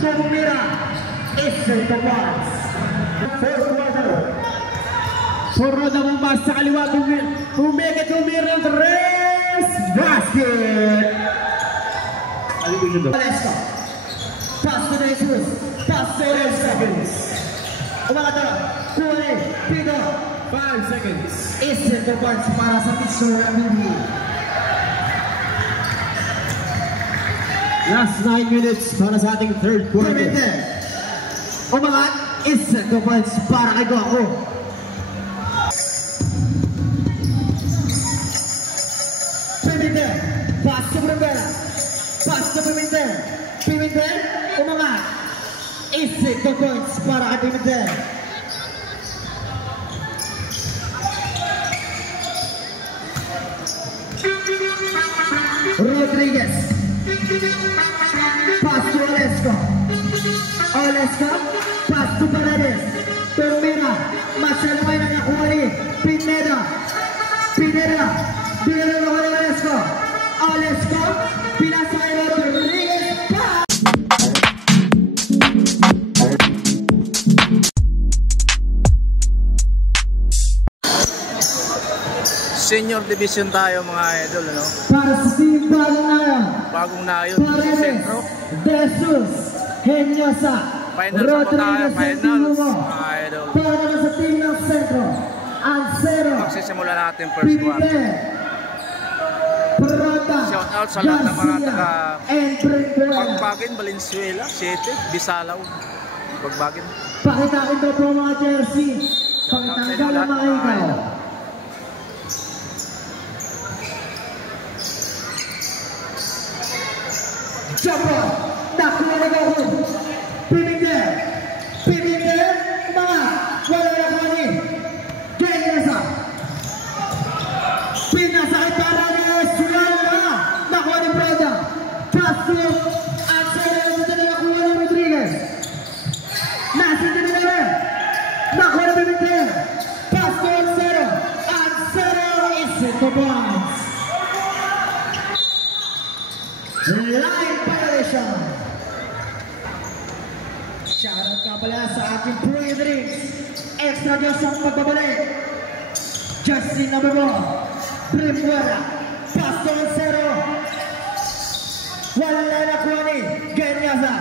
Tumira is the ones. First quarter. Puro na bumas sa kaliwa. Tumira ng tres. Basket. Aleska. Pass to Jesus. Pass to 10 seconds. Umakata. Kuwari. Pino. 5 seconds. Is the ones para sa Mr. MVP. Last 9 minutes para sa ating third quarter. Umangat, isa the points para kay Goku. Pimentel, pass to Rivera. Pass to Pimentel. Pimentel, umangat. Isa the points para kay Pimentel. Rodriguez. Pass to Olesko. Olesko. Pass to Paredes. Tumira. Masyado may nakakuha ni Pineda. Pineda. Pineda na kaya Olesko. Olesko. Pinasay Rodriguez. Senior division tayo mga idol, ano? Para sa team bagong na yun, Centro. Jesus, Henyosa, Rodriguez, finals, mga idol. Para sa team ng Centro, Ansero, magsisimula natin first quarter. Shout out sa lahat ng mga taga Pagbagin, Valenzuela, Siete, Bisalaw, Pagbagin. Pakitain daw po mga jersey. Pakitanggal ang mga ikaw. Jumper, nakuha na ako. Pinigil, mga wala na ko ni Kenyasa. Pinasakit para na Sulan na nakuha ni Preda. Castro, at sa ito na nakuha ni Rodriguez. Nasin din nila rin. Nakuha ni Pinigil. Castro at Zero is the bonds. Line violation. Shoutout ka pala sa aking pre-drinks. Extra Diyos ang pagbabalik. Justin Nababo. Primwera. Pastor Zero. Wala na kuha ni Genyaza.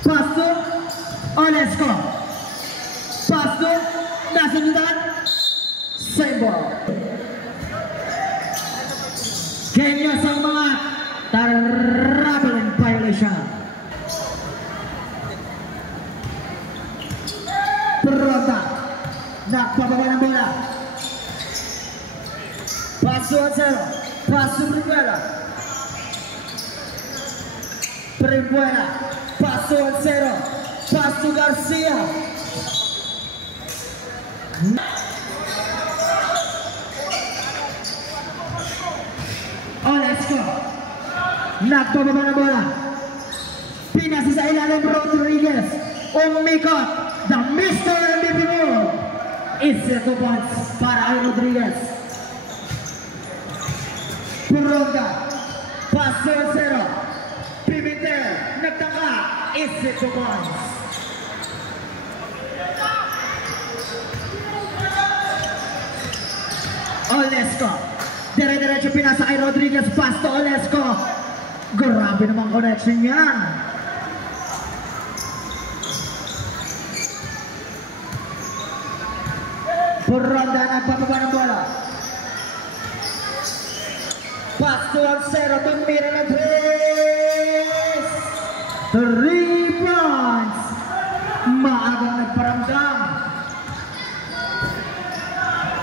Pastor Olesko. Pastor Nasundan. Same ball. Kenya sa mga traveling violation. Perota nagpababa ng bola. Paso at Zero. Paso Primera. Primera. Paso at Zero. Paso Garcia. Olesko. Nagpababa na bola. Pinasa sa ilalim Rodriguez. Umikot. The Mr. MVP World. Is 2 points para kay Rodriguez. Puronga. Paso 0. Pimentel. Nagtaka. Is 2 points. Olesko. Dire-diretso pinasa kay Rodriguez, pass to Olesko. Grabe namang connection yan. Puronda nagpapaba ng bola. Pass to Ansero, tumira ng 3 points. Maagang nagparamdam.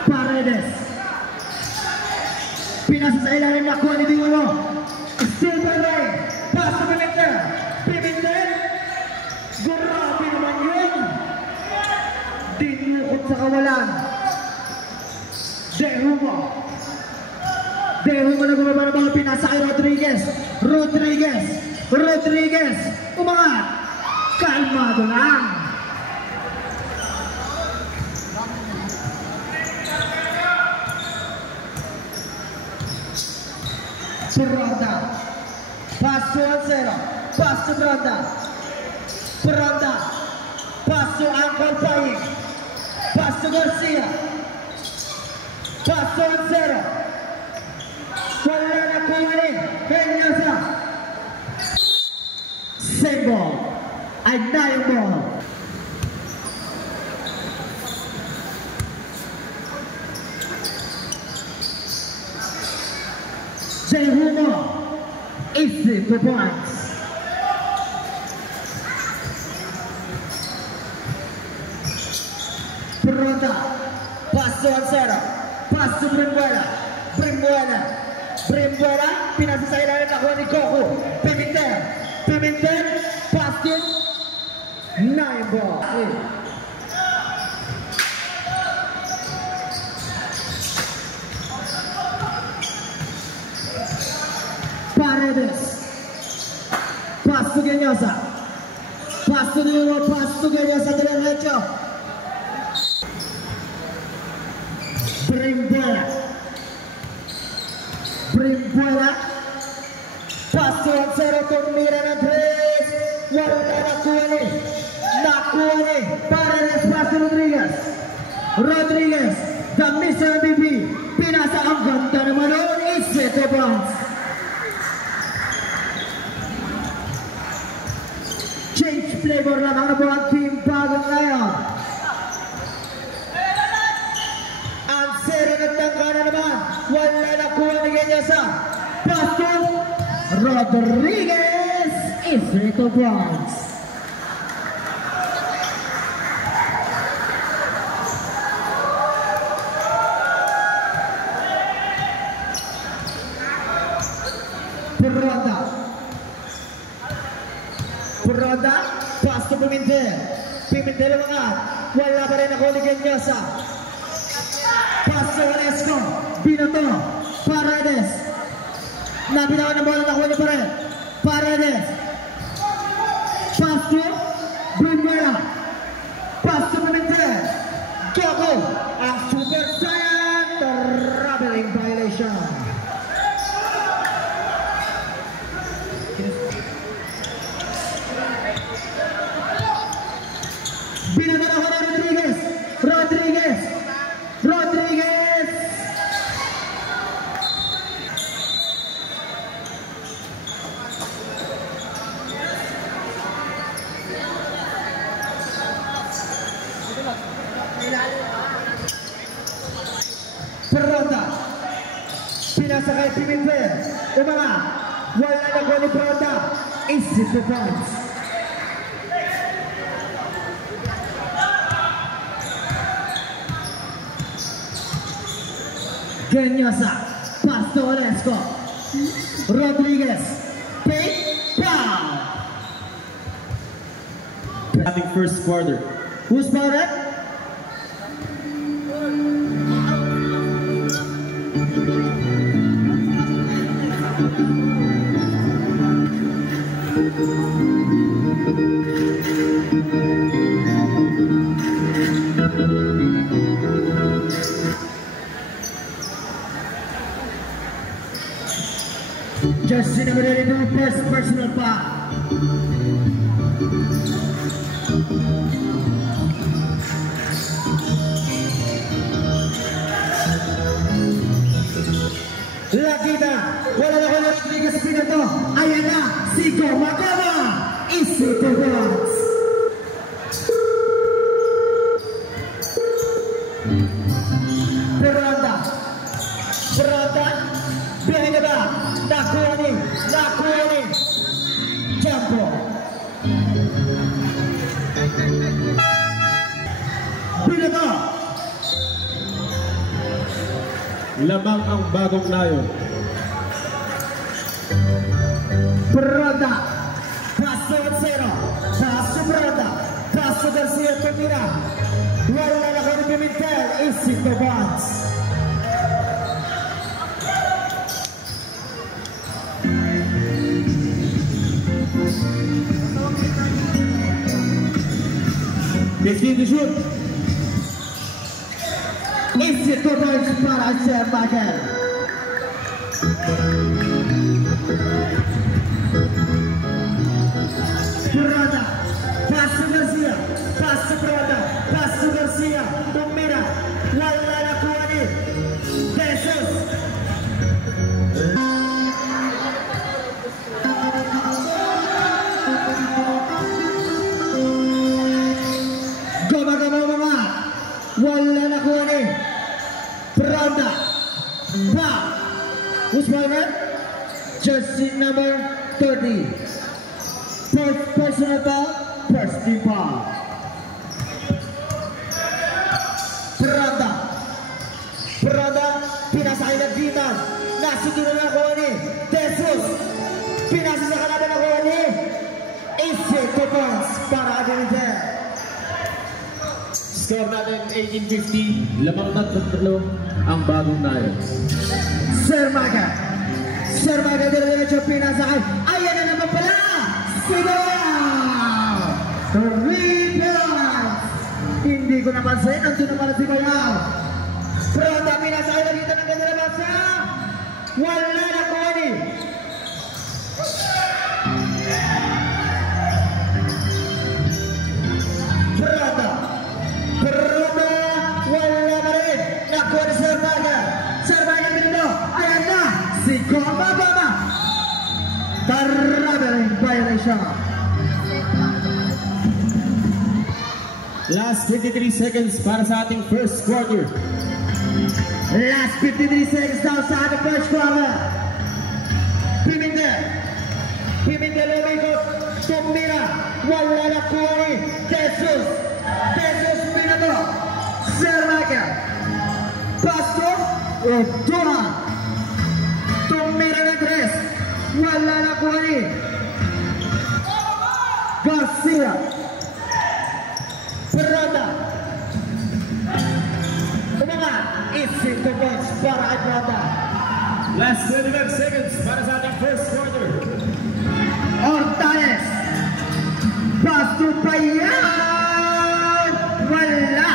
Paredes. Pinasa sa ilalim na kuha ni Dingulo. Silver Ray. Pass to Pimentel. Pimentel. Grabe naman yun. Dinukot sa kawalan. Dehumo. Dehumo na gumaba ng mga pinasa kay Rodriguez. Rodriguez. Umangat. Kalmado lang. Puronda. Pass to Ansero. pass to Bronda. Bronda, pass to Uncle Paig. Pass to Garcia. Pass to Ancero. Wala na kumain. Peñosa. Same ball. Ay na yung ball. Jay Humo. Easy for points. Bronda. Pass to Ancero. Pass to Brimbuena. Brimbuena. Pinasasay na rin nakuha ni Coco. Pimentel. Pass to Naibo. Paredes. Pass to Genyosa. Pass to Genyosa derecho. Brimbuena. Pass to Ancero. Tumira ng tres. Wala na nakuha ni Paredes. Pass to Rodriguez. The Mr. MVP. Pinasa ang ganda naman noon. Iset o bounce. Change flavor lang ang nabuhat team bagong ngayon. Ancero nagtangka na naman. Wala nakuha ni Genyosa. Pass to Rodriguez. Iset o bounce. Bronda, pass to Pimentel ang angat. Wala pa rin ako ni Genyosa. Pass to Valesco. Binoto. Paredes. Nabinawan ng bola, nakuha niya pa rin. Paredes. Pass to Brimbuena. Pass to Pimentel. Coco. Ang Super Saiyan. Traveling violation. Binagana ko na Rodriguez. Bronda. Pinasa kay Pimentel. Umanga. Wala na ko ni Bronda. Easy to points. Genyosa, pass to Valesco. Rodriguez, take, pow! Having first quarter. Who's spotted? Justin Amadori ng first personal foul. Lakita, wala na ko na Rodriguez Pinoto. Ayan na, si Gomagama. Easy to bounce. Bronda. Behind the back. Nakuha ni. Jumbo. Pinoto. Lamang ang bagong nayon. Bronda. Paso Ancero. Paso Bronda. Paso Garcia Tumira. Wala na ko ni Pimentel. Easy to bounce. Destin to shoot. Easy to bounce para Sir Michael. Who's winner? Jersey number 30. First personal foul, first team foul. Prada, pinasakay ng Dimas. Nasito na ako ni Jesus. Pinasa sa kalaban ako ni Ace Topons para Adinite. Score natin 18-50. Lamang na tatlo ang bagong nayon. Sir Maga, diretso pinasakay. Ayan na naman pala! Sigaw! Rebound! Hindi ko napansin. Nandun na pala si Bayaw. Prada, pinasakay na dito ng ganda na basa. Wala na ko ni. Prada, wala na rin. Nakuha ni Sir Maga. Sir Maga dito. Ayan na. Si Goma. Traveling violation. Last 53 seconds para sa ating first quarter. Last 53 seconds daw sa ating first quarter. Pimentel lumikot. Tumira. Wala na kuha ni Jesus Minato. Sir Maga. Pasto. Duha. Tumira na tres. Wala na kuha ni Garcia. Prada. Isip the points para kay Prada. Last 25 seconds para sa ating first quarter. Ortales. Pasto pa yan. Wala.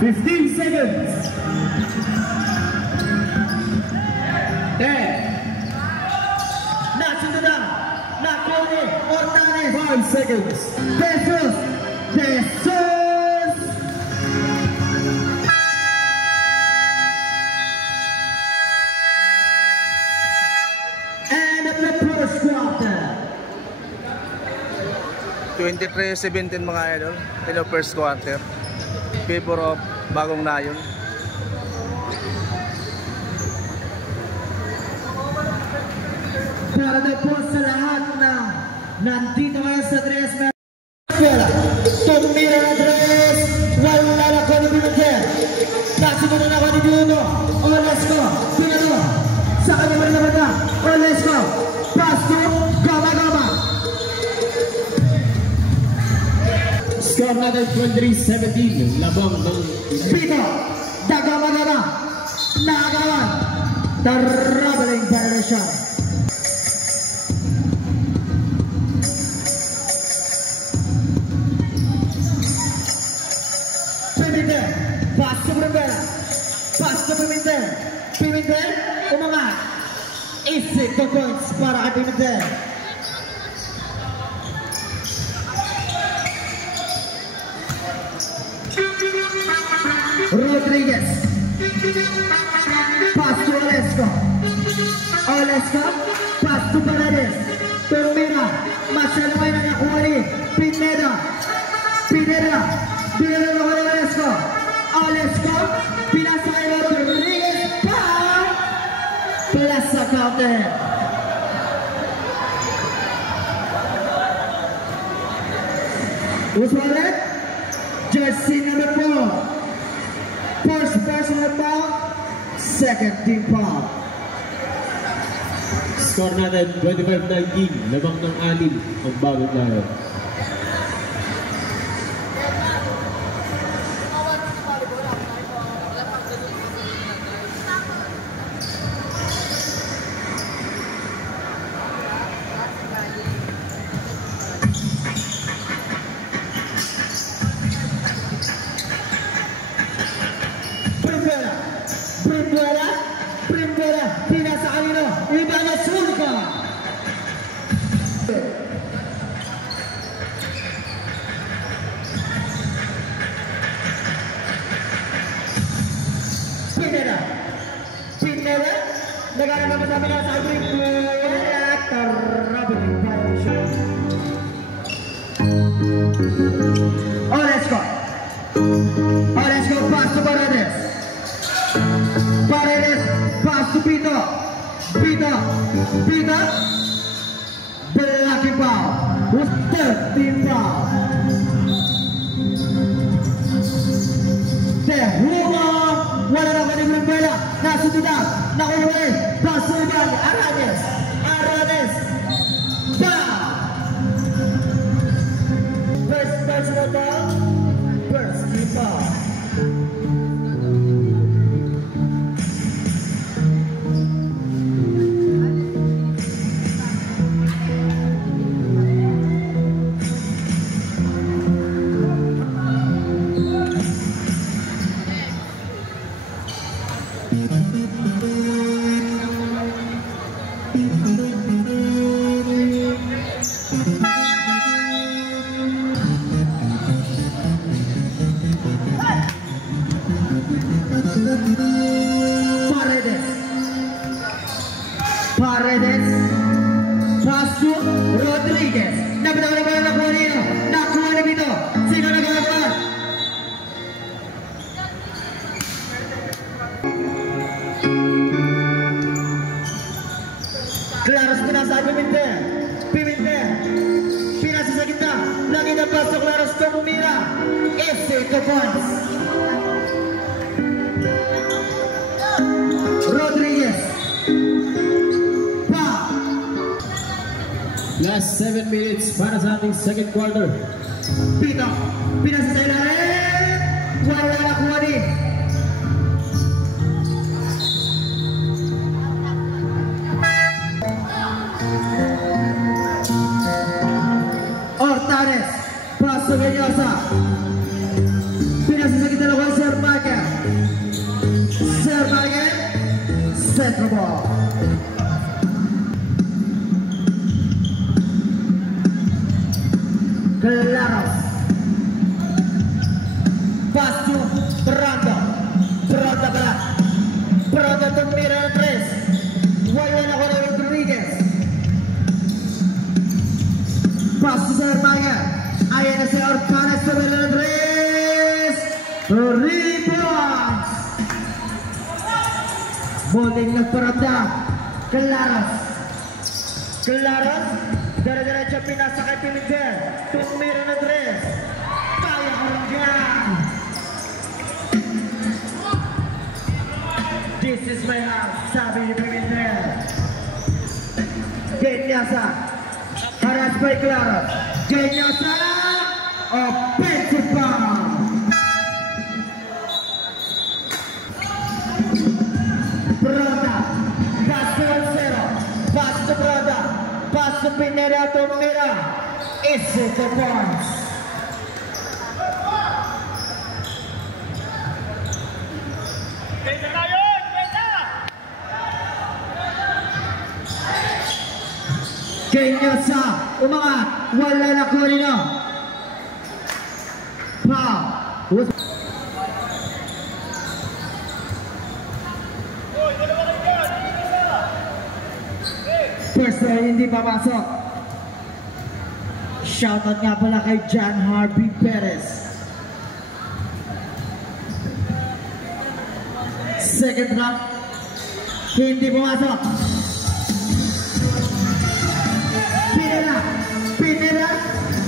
15 seconds. 10. Nasunod na. Nakuha ni Ortales. 5 seconds. Jesus. And the first quarter. 23-17 mga idol. Ito first quarter. Favor of bagong nayon. Para daw po sa lahat na nandito ngayon sa Tres Tumira na Tres. Wala na ko ni Pimentel. Nasunod na ako ni Bruno. Olesco. Pinano. Sa kanya rin naman na. Olesco. Pasto. Gama. Score natin 23-17. Labang ng Pito. Gama. Nakagawan. Traveling violation. Pasto Pimentel, umangat. Isip the points para kay Pimentel. Rodriguez. Pasto Olesco. Pasto Paredes. Tumira. Masyado ay nakakuha ni Pineda na Olesco. Pinasakay na Rodriguez. Plus sa counter. Who's on it? Jersey number 4. First personal foul. Second team foul. score natin 25-19. Labang ng 6 ang bagong nayon. Primera, pinasa kanino, iba na Sulka. Pinera, nagana naman namin ang sa Primera, tarabing violation. Olesco, pass to Paredes, pass to Pito, Pita, Pita, Blackie Pau, Ustaz Timbal. Tehuma, wala na kani Brembela, nasa tidak, nakuha Pasuban, Aranes, Pau. First personal ball, first ball. Paredes, Pasu, Rodriguez. Dapat ako na nakuha niyo. Nakuha na dito. Sino nag-aabot? Claros pinasa Pimentel. Pinasa sa kita. Lagi na pasok Claros Comumira. Ese points. Rodriguez. Last 7 minutes para sa ating second quarter. Pito, pinasa sa ilalim. Wala nakuha din. Hortanes, paso Genyosa. Pinasa sa kita nakuha Sir Michael. Central ball. Claros, Pasu, Branda tumira ng 3. Wala na ko na Rodriguez. Pasu sa Hermania. Ayan na si Hortanes, tumira ng 3. Rebounds. Muling nagparanda. Claros, dara-diretso pinasa kay Pimentel. Tumira na 3. Kaya ko rin yan. This is my house, sabi ni Pimentel. Genyosa, haras by Claros. Genyosa, offensive foul. Branda, Paso Branda, Paso Pineda, Tumira. Ese the points. Genyosa, umangat, wala na Corino. First hindi papasok. Shoutout nga pala kay John Harvey Perez. Second round, hindi pumasok.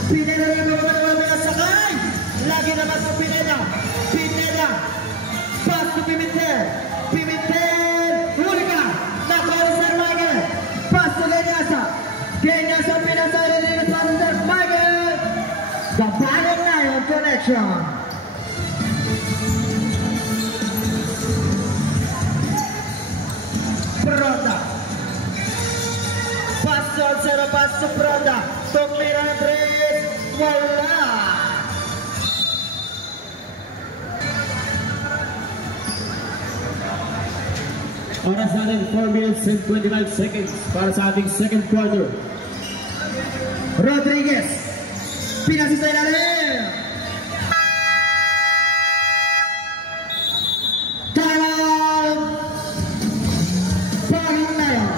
Pineda na mga sakay. Lagi naman sa Pineda. Pass to Pimentel. Huli ka. Nakuha ni Sir Michael. Pass to Genyosa. Pinasa rin ni Sir Michael. The Bagong Nayon connection. Branda. Pass to Branda. Tumira ng 3. Wala. Oras natin 4 minutes and 25 seconds para sa ating second quarter. Rodriguez. Pinasa sa ilalim. Time. Bagong Nayon.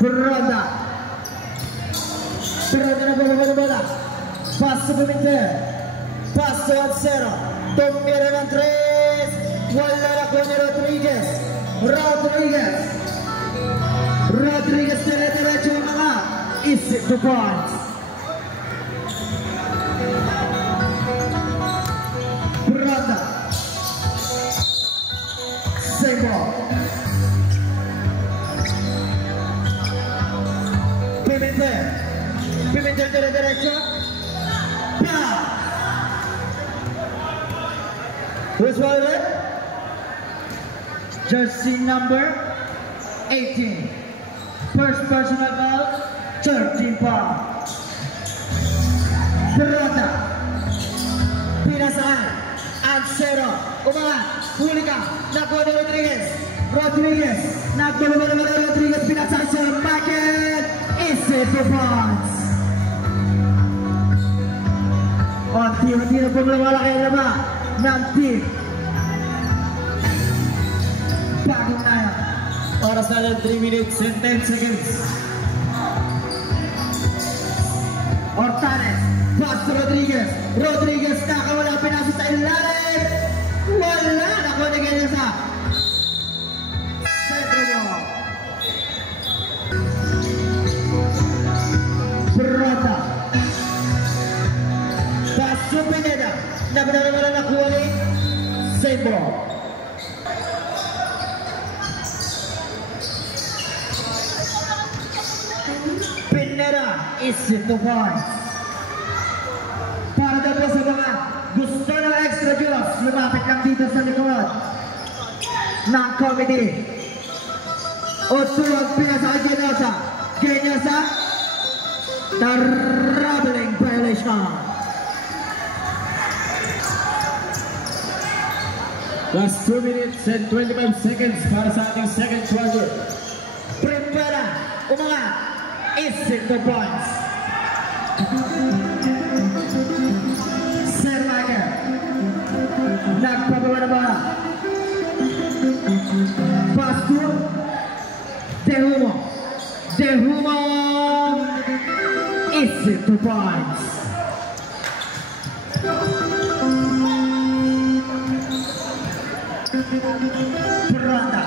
Broda. Broda na bola. Pass to Pimentel. Pass to Ansero. Tumira ng 3. Wala na ko ni Rodriguez. Rodriguez dire-diretso ang mga isip to points. Broda. Same ball. Pimentel dire-diretso. Who's it? Jersey number 18. First personal foul, 13 foul. Broda. Pinasaan. Ansero. Umangat. Huli ka. Nakuha ni Rodriguez. Nagdulungan naman ni Rodriguez. Pinasaan siya. Bucket. Isip to points. Unti-unti na pong lumalaki ang laba ng team. Bagong na yan. Oras na lang 3 minutes and 10 seconds. Hortanes. Pass to Rodriguez nakawala. Pinasok sa ilalim. Wala. Nakuha ni ganyan sa centro ball. Broda. Pass to Pineda. Nakuha ni same ball. Pineda is in the points. Para daw po sa mga gusto ng extra juice, lumapit lang dito sa likod ng committee. O tulog pinasa kay Genyosa. Traveling violation. Last 2 minutes and 25 seconds para sa ating second quarter. Primera, umangat. Isip the points. Sir Michael. Nagpapagawa na ba? Pass to Dehumo. Isip the points. Broda.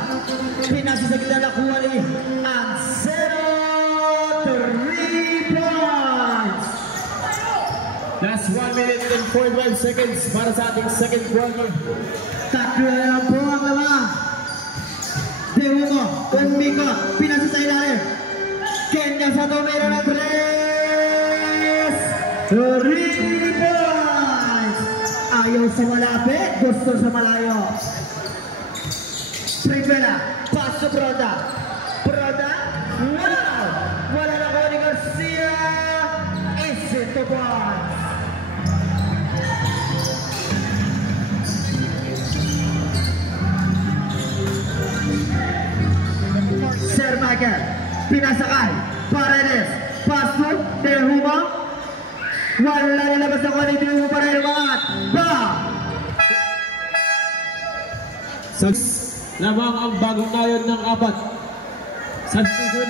Pinasasagda na kuha ni Ansero. 3 points. Last 1 minute and 41 seconds para sa ating second quarter. Tatlo na lang po ang laba. Dehumo. Umiko. Pinasa sa ilalim. Kenya sa tumira ng 3 points. Ayaw sa malapit. Gusto sa malayo. Primera. Pass to Broda. Wow! Wala na ko ni Garcia. Isip to points. Sir Michael. Pinasakay. Paredes. Pass to Dehumo. Wala nilabas na ko ni Dehumo para ilumangat. Lamang ang bagong nayon ng 4. Substitution.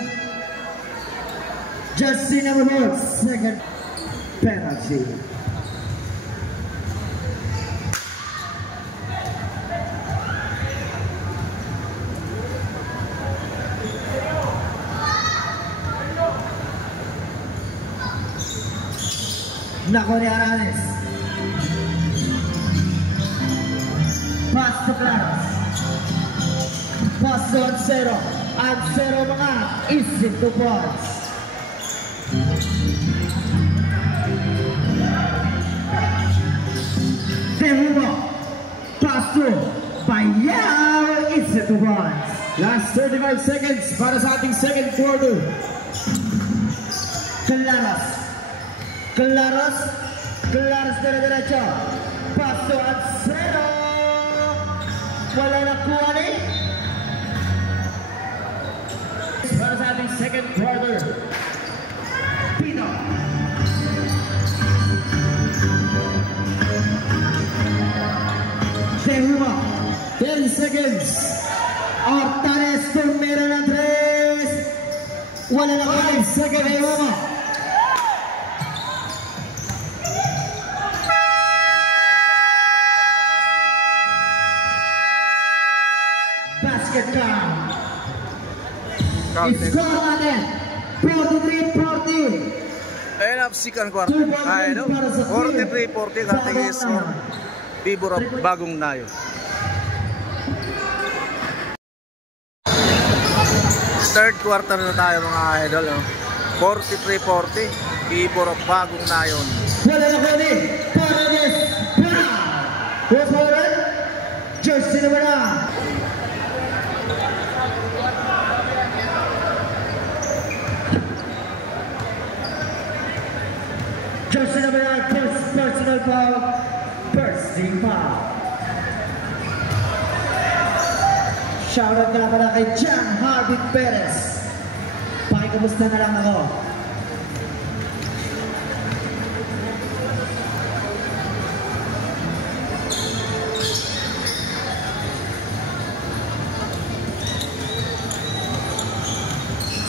Jersey number 4. Second penalty. Nako ni Aranes. Pass to Claros. Pass to Ansero mga isip to points. Dehumo. Pass to Bayao. Isip to points. Last 35 seconds para sa ating second quarter. Claros dire-diretso. Pass to Ansero. Wala na kuha ni para sa ating second quarter. Pino. Dehumo. 10 seconds. Hortanes tumira ng 3. Wala na 5 seconds. Basket count. Score natin 43-40. End of second quarter. Ay, no? 43-40 kating is favor of Bagong Nayon. Third quarter na tayo mga idol. No? 43-40 favor of Bagong Nayon. Wala na kami. Paradis. Who's holding? Jersey number 9. Jersey number 9, first personal foul, first team foul. Shoutout ka na pala kay John Harvey Perez. Pakikamusta na lang ako.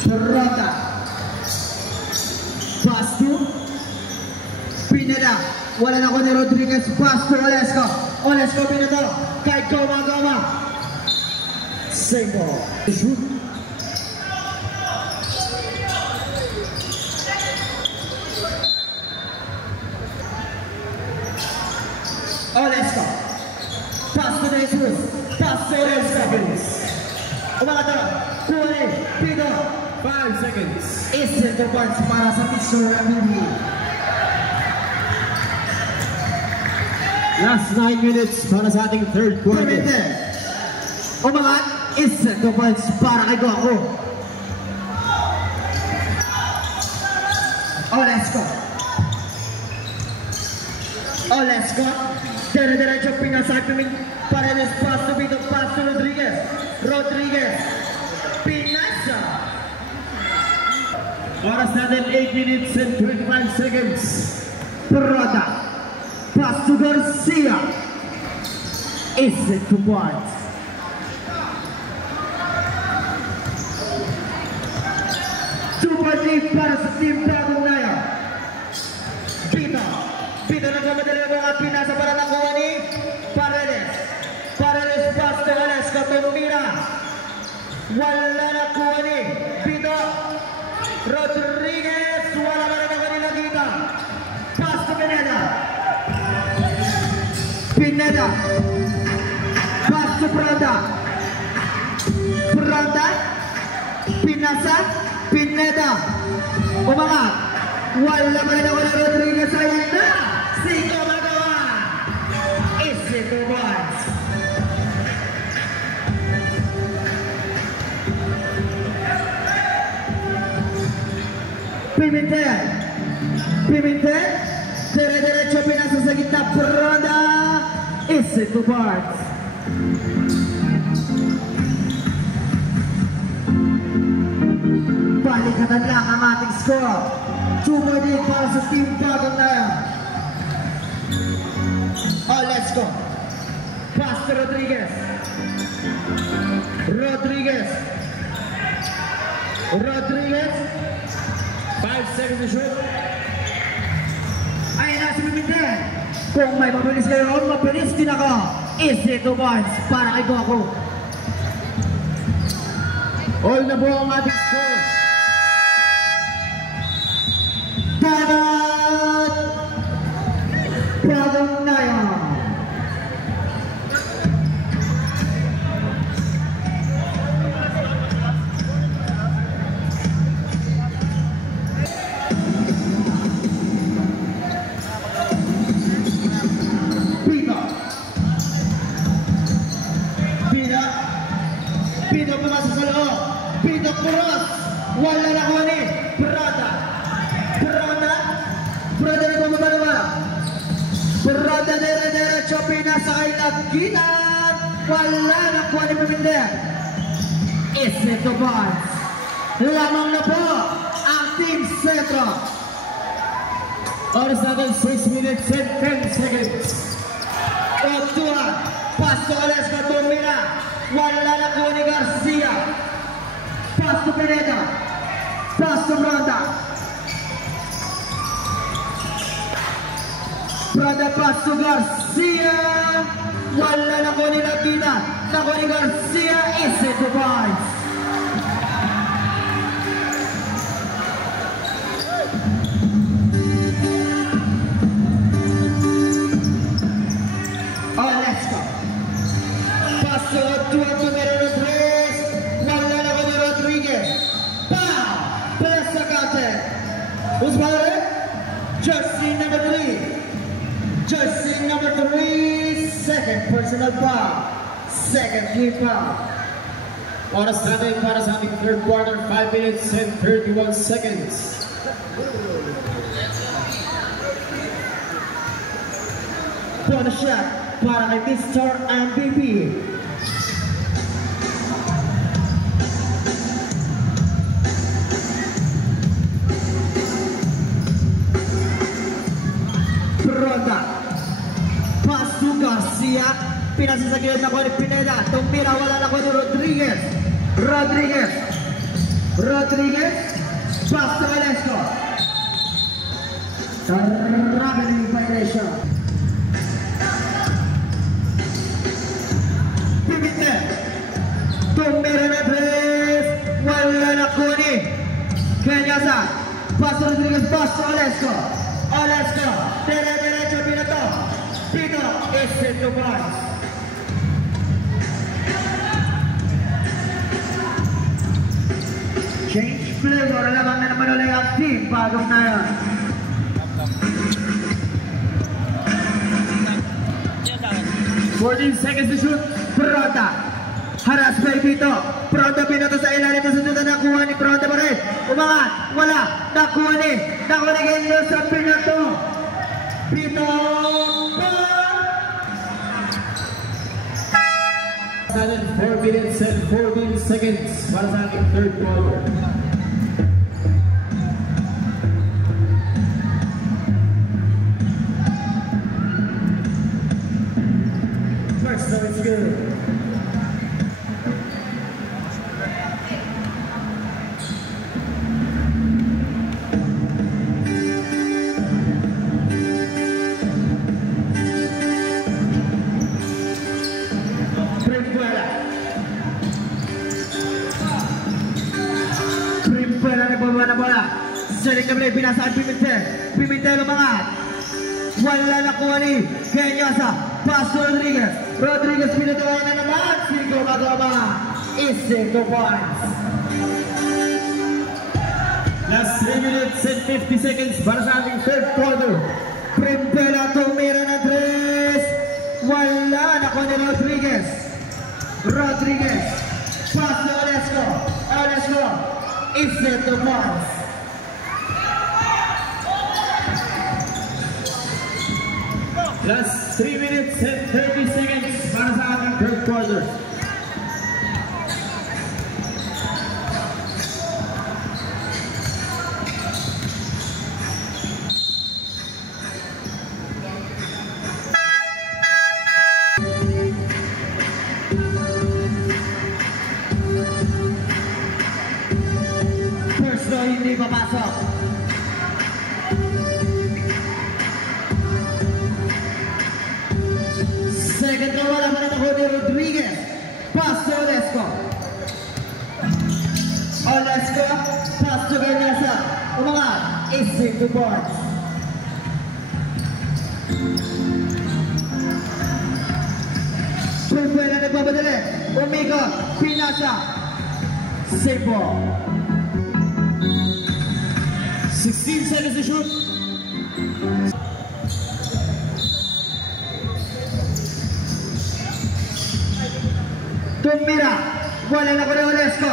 Rota. Bastu. Pineda, wala na ko ni Rodriguez, pass to Olesco. Olesco Pineda, kay Goma. Same ball. Shoot. Olesco. Pass to Jesus. Pass to Olesco. Umangata. Kuwali. Pino. 5 seconds. Is center points para sa Pixar Amini. Last 9 minutes para sa ating third quarter. Umangat, isa to points para kay Goku. Olesco. Dire-diretso pinasag namin para ng pass to Pito, pass to Rodriguez. Pinasa. Oras natin 8 minutes and 25 seconds. Prada. Pass to Garcia. Is it 2 points? Super deep para sa team Bagong Nayon. Pito nagmamadali ang mga pinasa para nakuha ni Paredes. Paredes pass to Olesco. Tumira. Wala nakuha ni Pito. Rodriguez. Wala na naman kanila kita. Pass to Pineda. Pass to Prada. Pinasa. Pineda. Umangat. Wala pa rin ako na Rodriguez. Ayan na. 5 magawa. Is it 2 points? Pimentel. Dire-diretso pinasa sa gitna. Prada. Is it 2 points? Balikatan lang ang ating score. 2 point para sa team Bagong Nayon. Let's go. Pass to Rodriguez. 5 seconds to shoot. Ayun na si Pimentel. Kung may mabilis kayo, mabilis din ako. Is it 2 points para kay Goku? All na po ang ating score. Dagat! Bagong Nayon. Pino pumasok sa loob. Pino cross. Wala na kuha ni Prada na bumabalawa. Prada dire-diretso pinasa kay Lagitan. Wala na kuha ni Pimentel. Is it 2 points? Lamang na po ang Team Centro. Oras natin 6 minutes and 10 seconds. Octuan. Pass to Olesco. Tumira. Wala na kuha ni Garcia. Pass to Pineda. ronda. Prada pass to Garcia. Wala na ko ni Latina. Nako ni Garcia is it the points. Oh, let's go. Pass to Meron Tres. Wala na ko ni Rodriguez. Pow! Plus sa counter. Who's better? Jersey number 3. Jersey number 3. Second personal foul. Second team foul. Oras natin para sa ating third quarter, 5 minutes and 31 seconds. Bonus shot para kay Mr. MVP. Ronda. Pass to Garcia. Pinasasagilid na ko ni Pineda. Tumira, wala na ko ni Rodriguez. Rodriguez. Pass to Valesco. Traveling violation. Pimentel. Tumira na Tres. Wala na ko ni Kenyasa. Pass to Rodriguez. Pass to Valesco. Derecho Pinato. Pino is in the box. Change flavor, lamang na naman ulit ang team bagong na yan. Seconds to shoot. Pronta. Haras by Pito. Pronta Pinato sa ilalim na sundutan. Nakuha ni Pronta pa rin. Umangat. Wala. Nakuha ni Genyo sa Pinato. Pito. 4 minutes and 14 seconds para sa ating third quarter. First, so it's good. Salik na play, pinasaan Pimentel umangat. Wala na kuha ni Kenyasa. Pass to Rodriguez pinatuwa na naman. Sigo Magama is 2 points. Last 3 minutes and 50 seconds para sa ating third quarter. Primpela tumira na Tres. Wala na kuha ni Rodriguez. Pass to Olesco is 2 points. Last 3 minutes and 30 seconds para sa ating third quarter. First row hindi papasok. Second row wala pa na ako ni Rodriguez. Pass to Olesco. Pass to Kenyasa. Umangat. Is 2 points. Pumpuela nagbabatali. Umikot. Pinasa. Save ball. 16 seconds to shoot. Tumira. Wala na ko ni Olesco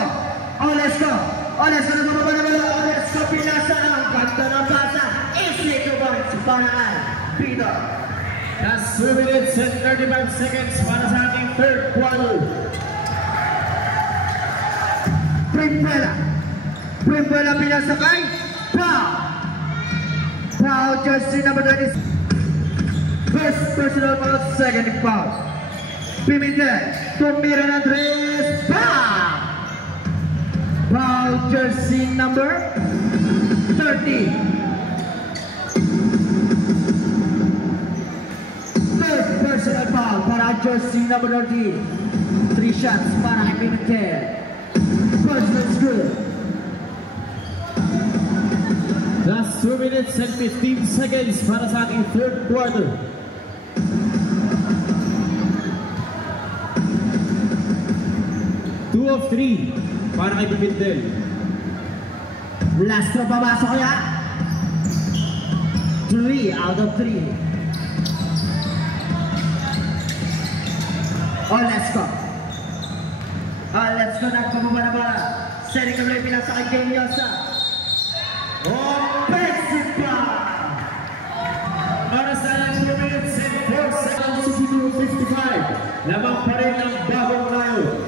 na bababa na wala. Olesco pinasa. Ang ganda ng pasa. Is 2 points. Para kay Pito. Last 2 minutes and 35 seconds para sa ating third quarter. Primpela pinasa kay Foul jersey number 20. First personal foul, second foul. Pimentel, tumira ng Tres. Foul jersey number 30. Third personal foul para jersey number 13. 3 shots para kay Pimentel. Personal good. Last 2 minutes and 15 seconds para sa ating third quarter. Two of 3 para kay Pimentel. Last na papasok kaya? 3 out of 3. Oh, let's go. Oh, let's go. Nagpababa na bola. Setting up na yung pinasa kay Kenyosa. Offensive foul! Para sa 2 minutes and 4 seconds, 62-55. Lamang pa rin ang bagong ngayon.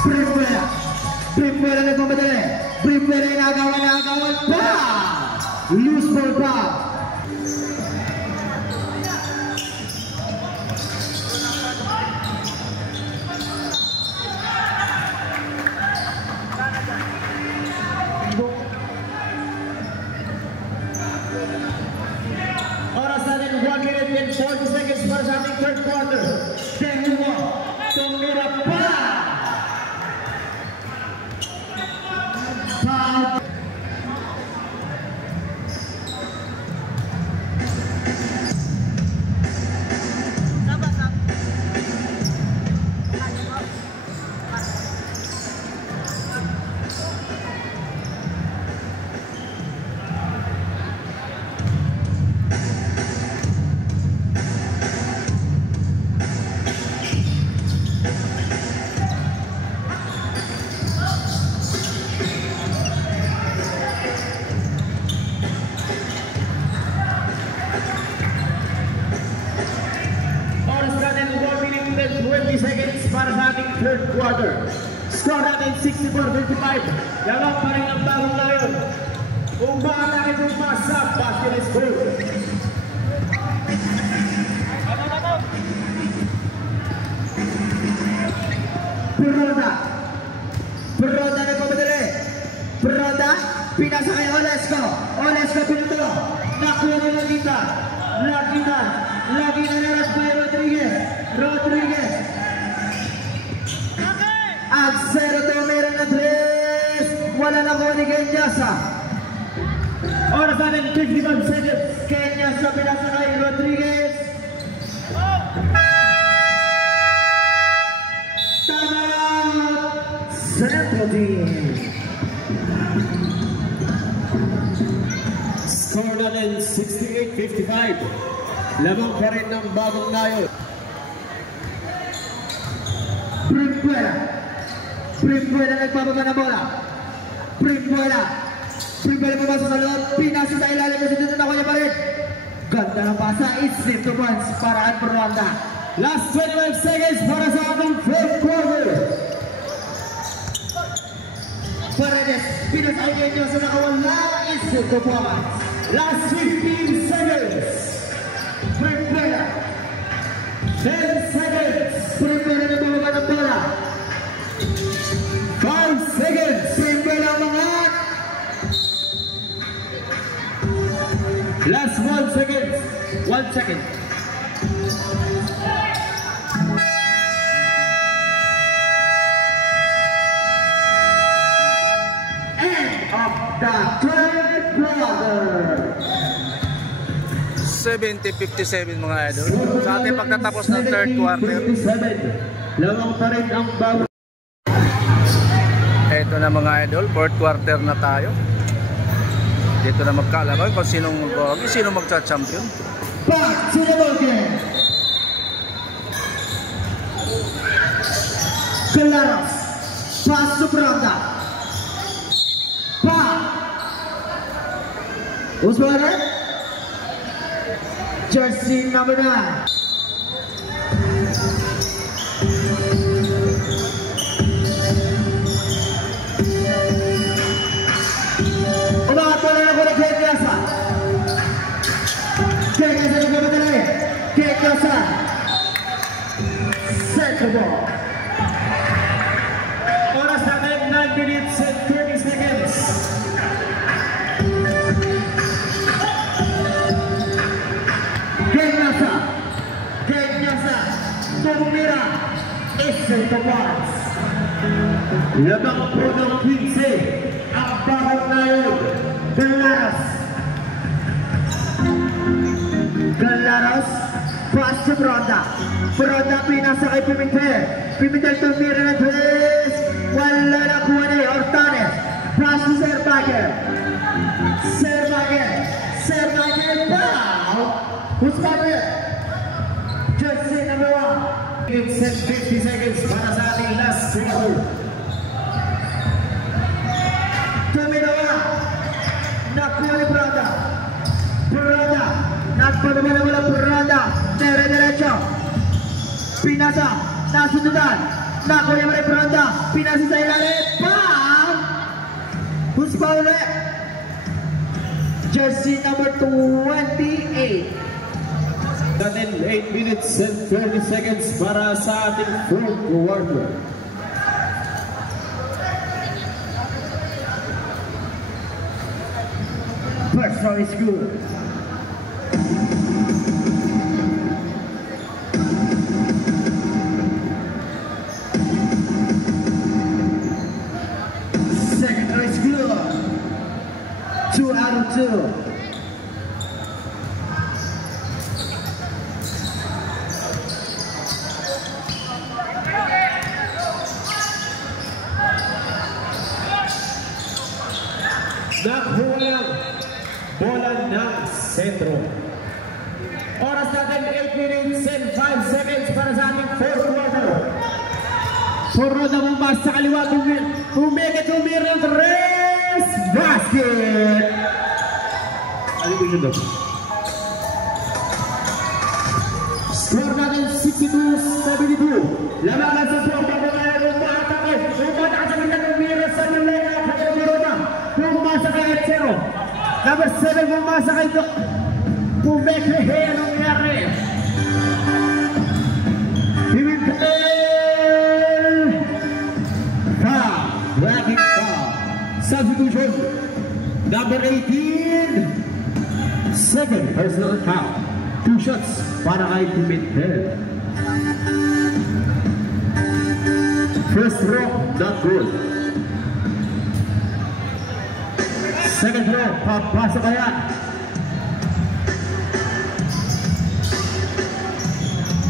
Primera. Primera na pumadali. Primera yung nagawan pa! Loose ball pa! Oras natin 1 minute and 40 seconds para sa ating third quarter. Dehua. Tumira pa! Foul. Oras natin 1 minute and 20 seconds para sa ating third quarter. Score natin 64-55. Lamang pa rin ang bagong layon. Kung baka natin umasa, basket is good. Peroda. Peroda na pumadali. Peroda. Pinasa kay Olesco. Olesco pinuto. Nakuha ni Lagita. Lagita naras by Rodriguez. Rodriguez. Ang zero tumira na 3. Wala na kuha ni Kenyasa. Oras natin 51 seconds. Kenyasa pinasa kay Rodriguez. Timeout. Central team. Score natin 68-55. Lamang pa rin ang bagong layon. Primbuela nagpapaba na bola. Primbuela pumasok sa loob. Pinasa sa ilalim mo. Dito na kuya pa rin. Ganda ng pasa. It's 2 points para ang Peronda. Last 25 seconds para sa ating fourth quarter. Paredes. Pinasa kay Kenyo sa nakawala. It's 2 points. Last 15 seconds. Primbuela. 10 seconds. Primbuela nagpapaba ng bola. 5 seconds. Primbuela mga. Last 1 second. 1 second. End of the third quarter. 70-57 mga idol. Sa ating pagkatapos ng third quarter. 57. Lamang pa rin ang bagong. Ito na mga idol, fourth quarter na tayo. Dito na magkalaban kung sino magcha-champion. Back to the ball game. Claros. Pass to Peronda. Back. Who's running? Jersey number 9. Umahatol na ako ng Kenyasa. Kenyasa na kamadali. Kenyasa. Second ball. Oras natin 9 minutes and 30 seconds. Labang po ng 15. Ang bakit ngayon. Galaros. Pass to Broda. Broda pinasa kay Pimentel. Pimentel tumira na twist. Wala na kuha na Hortanes. Pass to Serbager. Serbager foul. Who's covered? Jersey number 1. It's 50 seconds para sa ating last quarter. Tumirawa. Nakuha ni Broda. Nagpadama na Broda. Derecho. Pinasa. Nasundutan. Nakuha ni Broda. Pinasa sa ilalim. Bam! Who's fouled? Jersey number 28. That in 8 minutes and 30 seconds para sa ating fourth quarter. First row is good. Second row is good. 2 out of 2. Nakuha ng bola ng sentro. Oras natin 8 minutes and 5 seconds para sa ating fourth quarter. Poroda bumas sa kaliwa, tumira ng tres basket. Ano ko yun doon? Score natin 62-72. Labanan sa Poroda bumas umatake sa kita tumira sa Malena Poroda. Pumasa kay Etsero. Number 7 pumasa kay Pumekrehe. Anong nangyari? Pimentel. Foul. Bragging foul. Substitution. Number 18. Second personal foul. 2 shots para kay Pimentel. First row, not good. Second row, papasok kaya.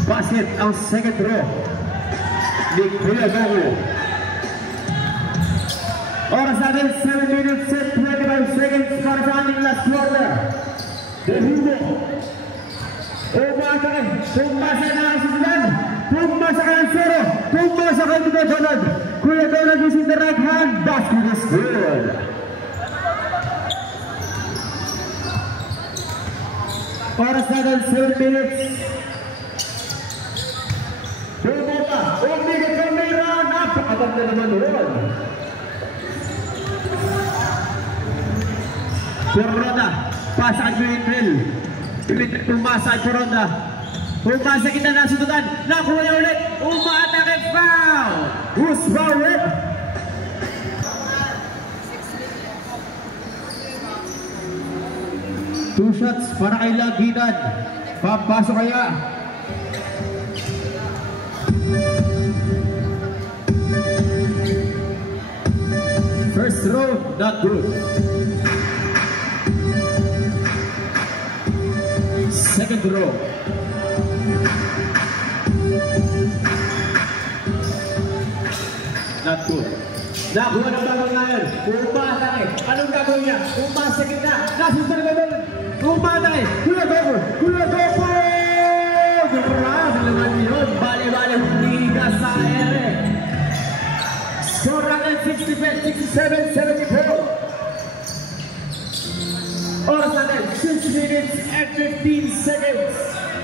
Basket ang second row ni Kuya Gogo. Oras natin 7 minutes and 25 seconds para sa ating last quarter. Dehugo. Pumasa na ang susulan. Pumasa ka ng zero. Pumasa ka ng Donald. Kuya Donald using the right hand. Basket is good. Oras natin 7 minutes. Bumota. Umigit kamera. Napakaganda naman doon. Poroda. Pasa kay Pimentel. Pimentel pumasa kay Poroda. Pumasa kita na sundutan. Nakuha niya ulit. Umaatake foul. Who's fouled? Two shots para kay Laginan. Papasok kaya. First row, not good. Second row. Not good. Nakuha ng bagong ngayon. Pumasa eh. Anong gagawin niya? Pumasa kita. Nasundan ka doon. Pumasa eh. Kuya Gogo. Grabe naman yun. Bale-bale humiga sa ere. Score natin 67-74. Oras natin 6 minutes and 15 seconds.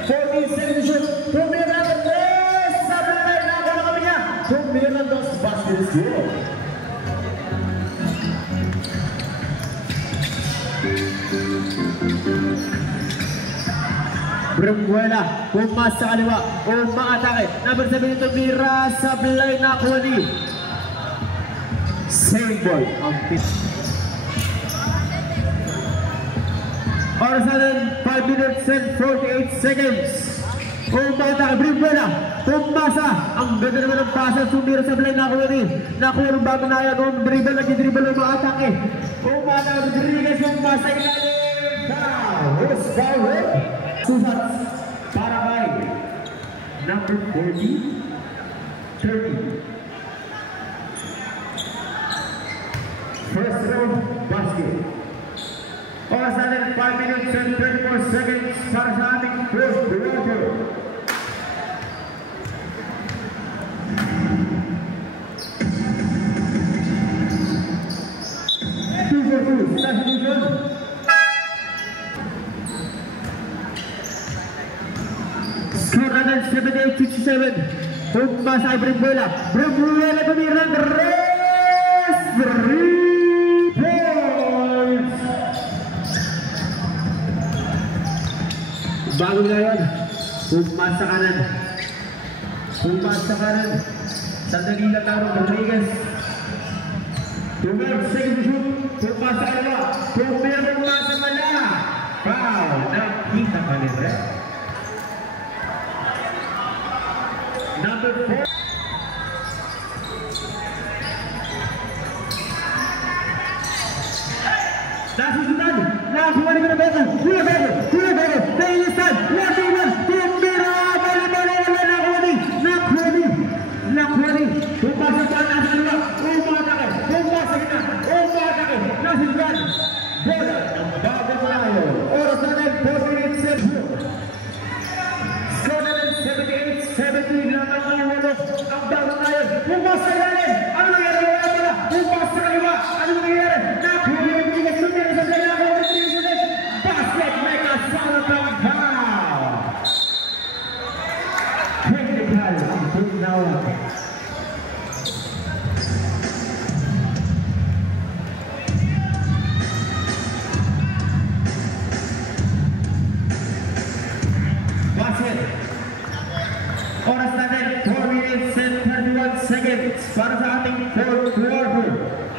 14 seconds. Tumira ng tres. Sabi na tayo na kami niya. Tumira ng dos. Basket is good. Brembuela, pumas sa kaliwa, umaatake. Number 7 ito, Mira Sablay na kuha. Same ball. Oras natin, 5 minutes and 48 seconds. Umata, Brimbola, pumasa. Ang ganda naman ng pasa, sumira sa blind, nakuha rin. Nakuha ng bago na yan, dribble, nag-dribble ng mga atake. Umata, Rodriguez, pumasa, ilalim. Foul, foul. Susat, para kay number 40, 30. First round basket. Oras natin 5 minutes and 34 seconds para sa ating first quarter. Score natin 78-67. Pumasa ay Brimbola. Brimbola tumira ng rest. 3 points. Bago na yun. Pumasa kanan. Pumasa kanan. Sandali na taro Rodriguez. 2 minutes, second to shoot. Pumasa kanan. Pumasa mala. Foul. Nakita pa rin rin. Number 4. Nasusundan. Nakakuha rin ko na beto. Hula beto. Nailisan. Nakuha. Tumira. Nakuha rin. Pumasa pa nasa nila. Umatake. Pumasa kita. Nasusundan. Bola. Ang bago tayo. Oras natin 4 minutes and 2. Score natin 78-70 lamang ang walo. Ang bago tayo. Pumasa ilalim. Ano nangyari? Wala. Pumasa kaliwa. Ano nangyari? Nakuha rin. Basket make a solid foul. Technical ang pagnawa. Basket. Oras natin 4 minutes and 31 seconds para sa ating fourth quarter.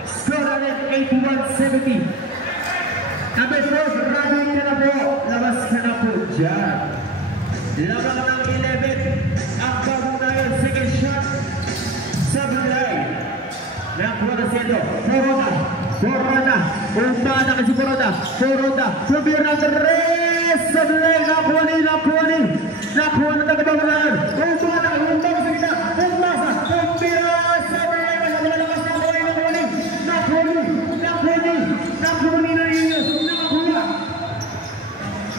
Score natin 81-70. Number 4, graduate ka na po. Labas ka na po dyan. Lamang ng 11. Ang bago na yun. Second shot. 7 line. Nakuha na siya ito. Corona. Umana kasi Corona. Subir na the rest of the line. Nakuha na tagabago na yun. Umana sa kita. Umasa. Subira. 7 line. Malakas na buhay na kunin. Nakuha na yun.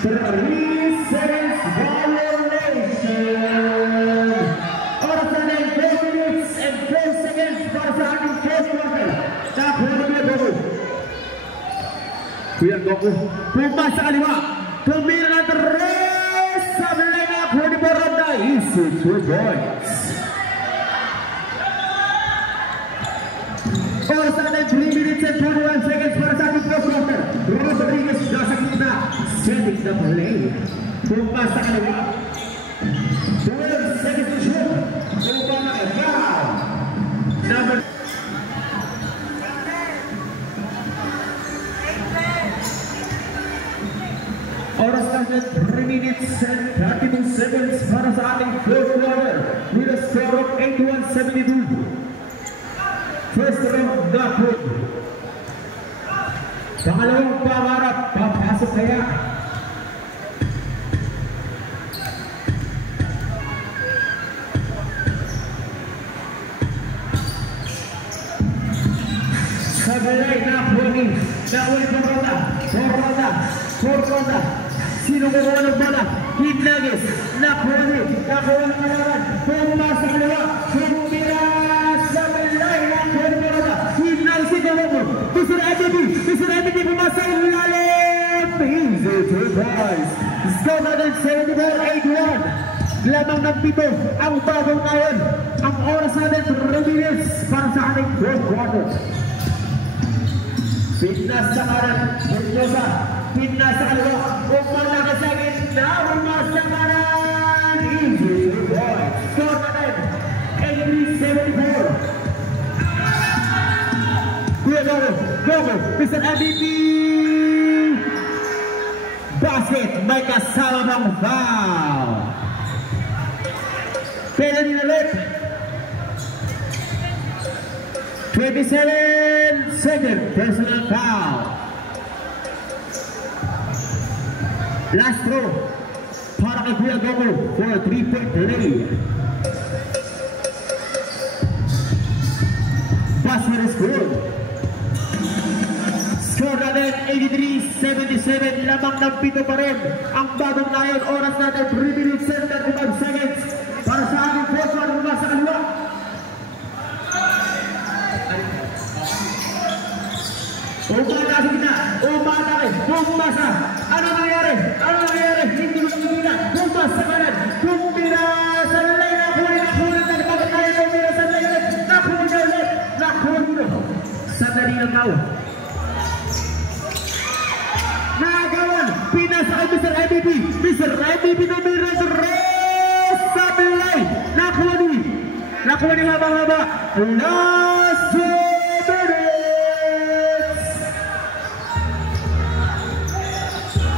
3 seconds violation. Oras na 4 minutes and 4 seconds para sa ating first quarter. Nakuha na Kuya Goku. Pumasa kaliwa. Tumira na the rest. Sabi na nakuha ni Boranda. Easy 2 points. Oras na 3 minutes and 41 seconds para sa ating first quarter. Rodriguez nasa gitna. Setting the play. Pumasa kaliwa. 12 seconds to shoot. Pumasa foul. Number oras natin 3 minutes and 32 seconds para sa ating fourth quarter with a score of 81-72. First round Blackwood. Pangalawang pangarap, papasok kaya. Sabalay na Pwani. Nakuha Corona. Sino kukuha ng bola? Hidlagis. Nakuha ng malaran. Pumasa kaliwa. Pumira. Sabalay na Corona. Hidlagis si Corona. Mr. Abidi pumasa ilalim. Easy to rise. Score natin 74-81. Lamang ng 7 ang bagong ngayon. Ang oras natin 3 minutes para sa ating fourth quarter. Pinas sa kanan, Bertosa. Pinas sa kaliwa, umalakas sa gitna, umas sa kanan. Easy boy. Score natin, 83-74. Kuya Gogo, Mr. MVP. Basket, may kasama ng foul. Penalty ulit. 27 seconds. Personal foul. Last throw. Para kay Kuya Gogo for a 3-point play. Basket is good. Score natin 83-77. Lamang ng pito pa rin ang bagong layon. Oras natin 3 minutes and 35 seconds para sa ating fourth one mula sa kaliwa. Umata sa gitna. Umata kayo. Bumasa. Ano nangyari? Ano nangyari? Hindi mo kumina. Bumasa sa kanan. Kumina sa line. Nakunin. Nagpapatayan. Kumina sa line. Nakunin na ulit. Nakunin. Sandali lang tao. Nagawan. Pinasa kay Mr. MVP. Mr. MVP kumina sa rest sa line. Nakunin. Nakunin haba-haba. Last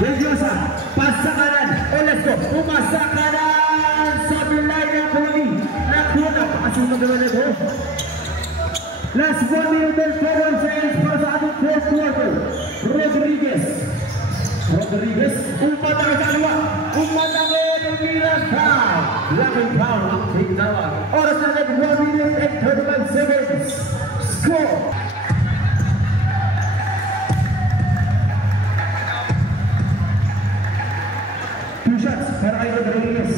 Diyosa, pasa kanan, let's go, pumasa kanan sa bilay ng Kuni. Nakuna, pakasunog naman ito. Last 1 minute and 4 seconds para sa ating fourth quarter. Rodriguez, umata ka sa kaliwa, umata ka ng foul. Laking foul, ang tingnawa. Oras na natin 1 minute and 35 seconds. Score! Shots para kay Rodriguez.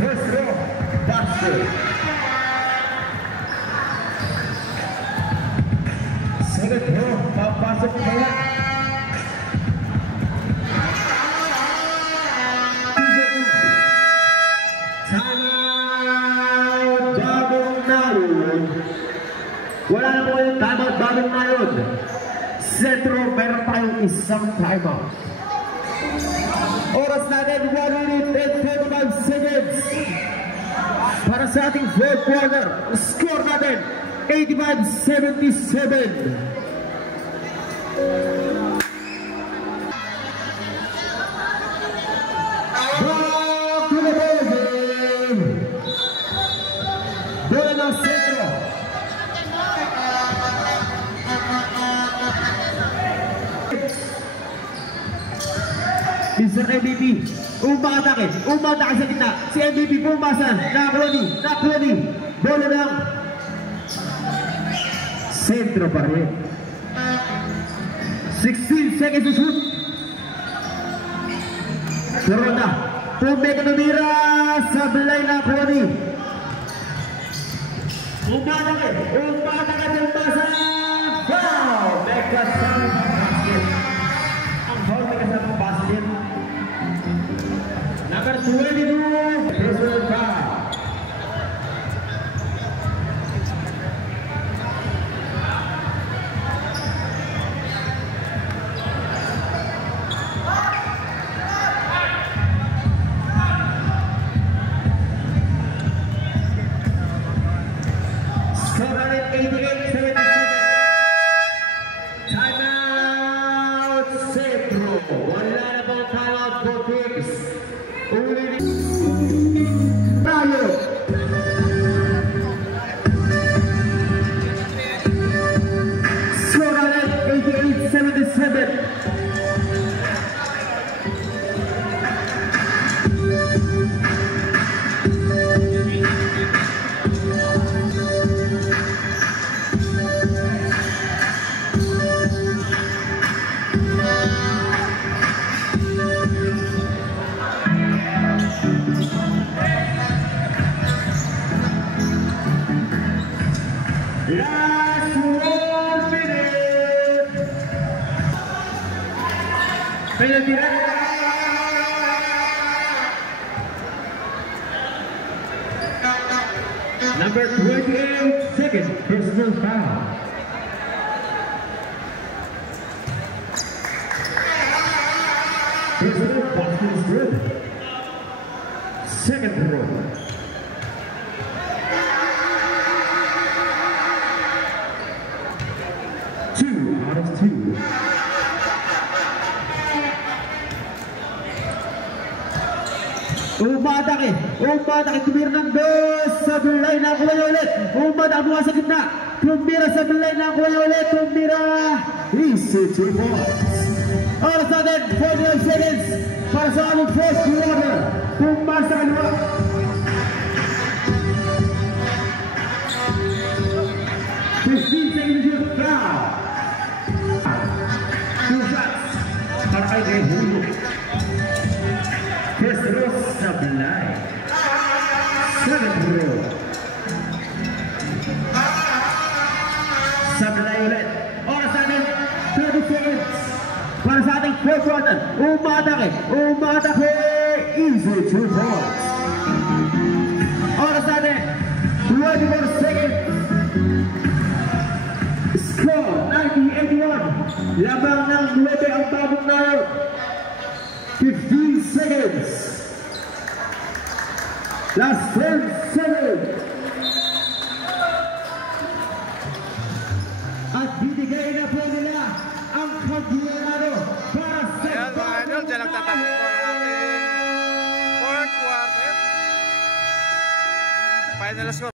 First row, basket. Second row, papasok kaya. Timeout, bagong naroon. Wala na po yung timeout, bagong naroon. Sentro, meron tayong isang timeout. Oras natin, 1 minute and 45 seconds. Para sa ating fourth quarter, score natin, 85-77. Back to the ball game. Bola ng Sentro. Mr. MVP, umatake sa gitna, si MVP pumasan, nakuha ni, bola ng Sentro pa rin. 16 seconds to shoot. Corona, pumeka tumira sa belay na Kuwani. Umatake, pumasan, foul! May kasama basket. Ang foul may kasama basket. Number 22, personal foul. Score at 88-77. Timeout, Sentro. Wala na bang timeout for Kings? Tayo. Score at 88-77. Last 1 minute. Penalty rin. Number 28, second, personal foul. Personal basket is good. Second row. Out of 2. Umatak tumira ng dos sa bilay na kuha ulit. Umatak buka sa gitna. Tumira sa bilay na kuha ulit. Tumira. Easy 2 points. Oras natin, 49 seconds para sa aming first quarter. Tumbar sa kaliwa. 15 seconds to shoot now. 2 shots para kay Julio. First row sa bilay. 7th row. Sa bilay ulit. Oras natin, 30 seconds para sa ating fourth quarter. Umatake. Easy 2 points. Oras natin, 24 seconds. Score 90-81. Labang ng 9 ang bagong nayo. 15 seconds. Last 10